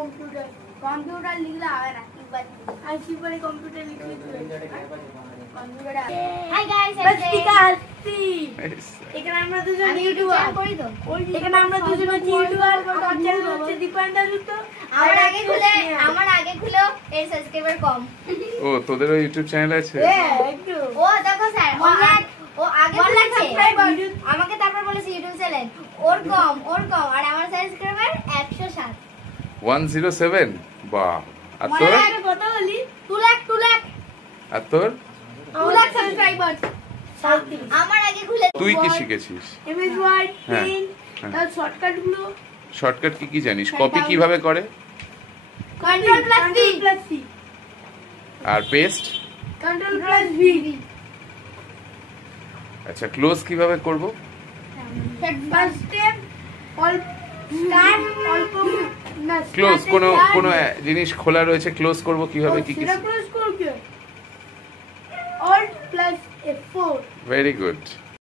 computer computer लिखला है ना एक बार ऐसी पर कंप्यूटर लिख कंप्यूटर हाय गाइस बस्तिका हस्ती এখানে আমরা দুজন ইউটিউবার করি তো এখানে আমরা দুজন ইউটিউবার চ্যানেল হচ্ছে দীপায়ন তো আমার আগে খুলো এর সাবস্ক্রাইবার কম ও তোদেরও ইউটিউব চ্যানেল আছে হ্যাঁ একটু ও দেখো স্যার ও আগে সাবস্ক্রাইবার আমাকে তারপর বলেছে ইউটিউব চ্যানেল ওর কম আর আমার সাবস্ক্রাইবার 107 107 বাহ আর তোর কত বলি 2 লাখ আর তোর 2 লাখ সাবস্ক্রাইবার আমার আগে খুলে তুই কি শিখেছিস এমএস ওয়ার্ড পেন তার শর্টকাট গুলো শর্টকাট কি জানিস কপি কিভাবে করে কন্ট্রোল প্লাস সি আর পেস্ট কন্ট্রোল প্লাস ভি আচ্ছা ক্লোজ কিভাবে করব ফার্স্ট স্টেপ অল স্টার্ট অল্প না ক্লোজ কোন জিনিস খোলা রয়েছে ক্লোজ করব কিভাবে কি ক্লোজ করব alt plus F4 very good